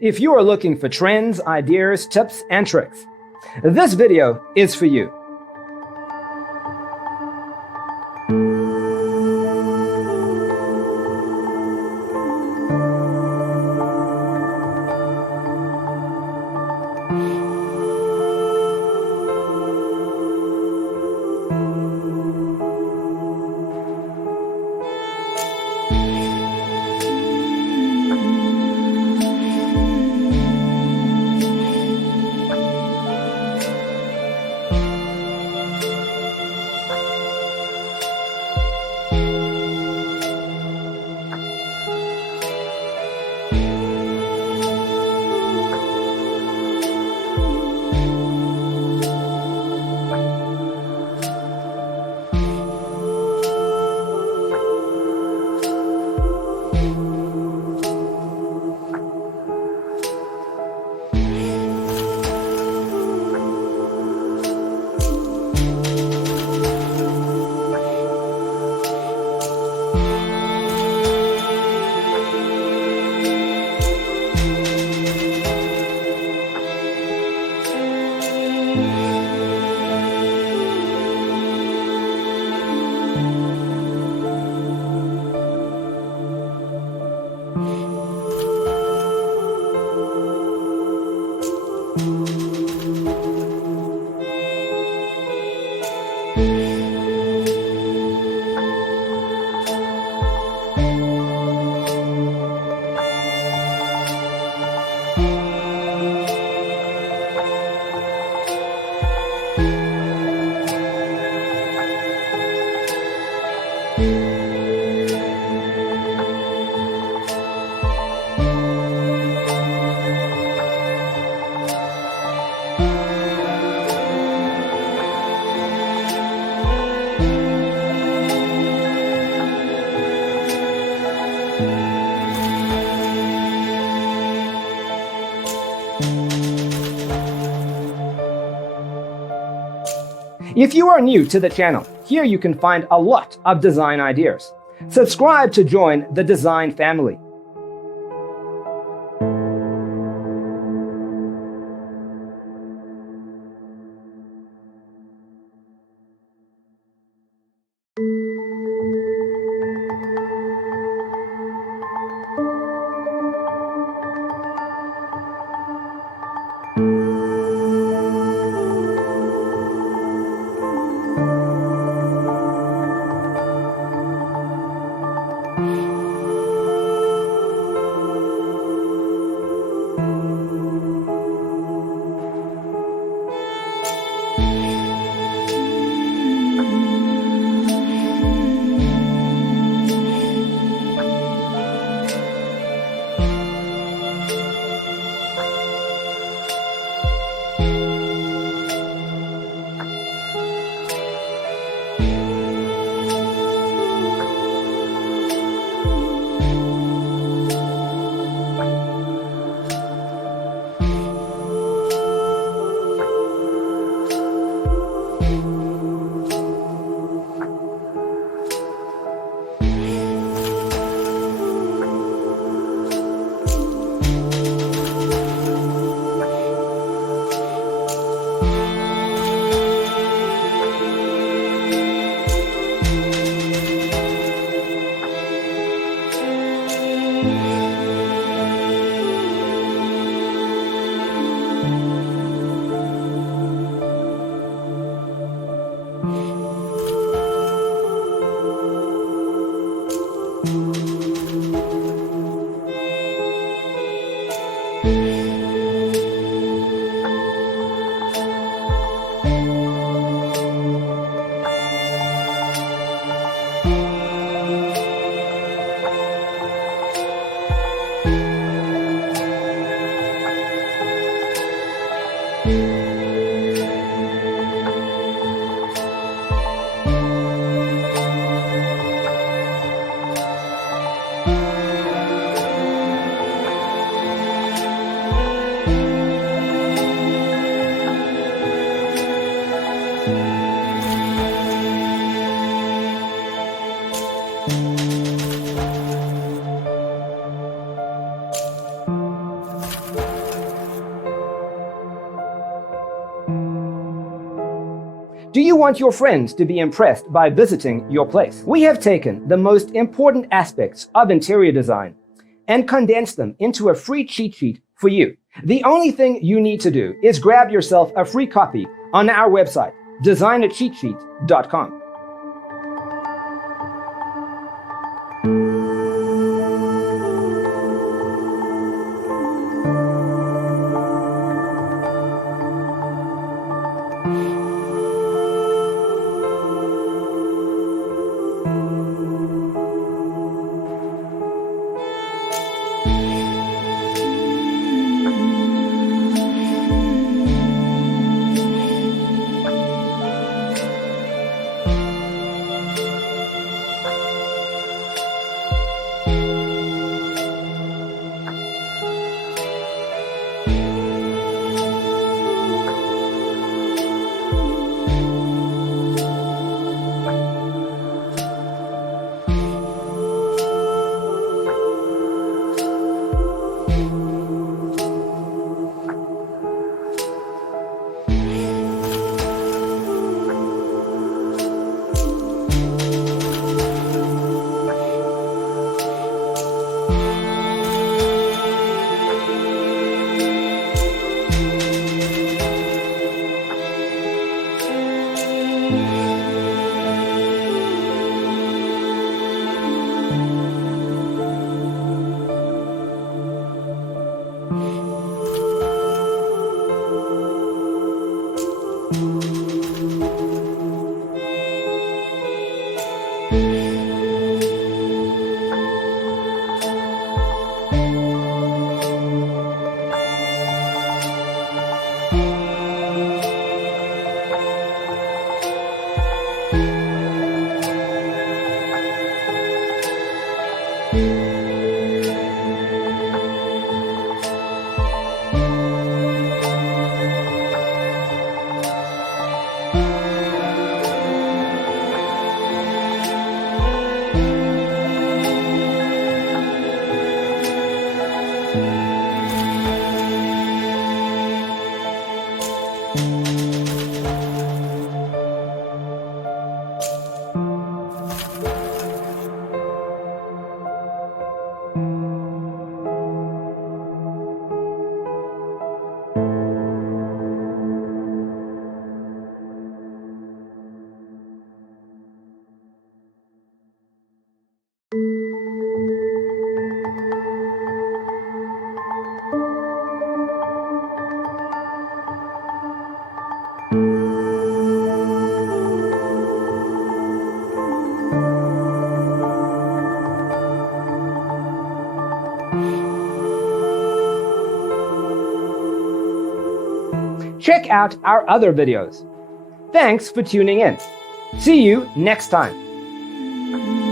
If you are looking for trends, ideas, tips, and tricks, this video is for you. If you are new to the channel, here you can find a lot of design ideas. Subscribe to join the design family. Do you want your friends to be impressed by visiting your place? We have taken the most important aspects of interior design and condensed them into a free cheat sheet for you. The only thing you need to do is grab yourself a free copy on our website, designercheatsheet.com. Check out our other videos. Thanks for tuning in. See you next time.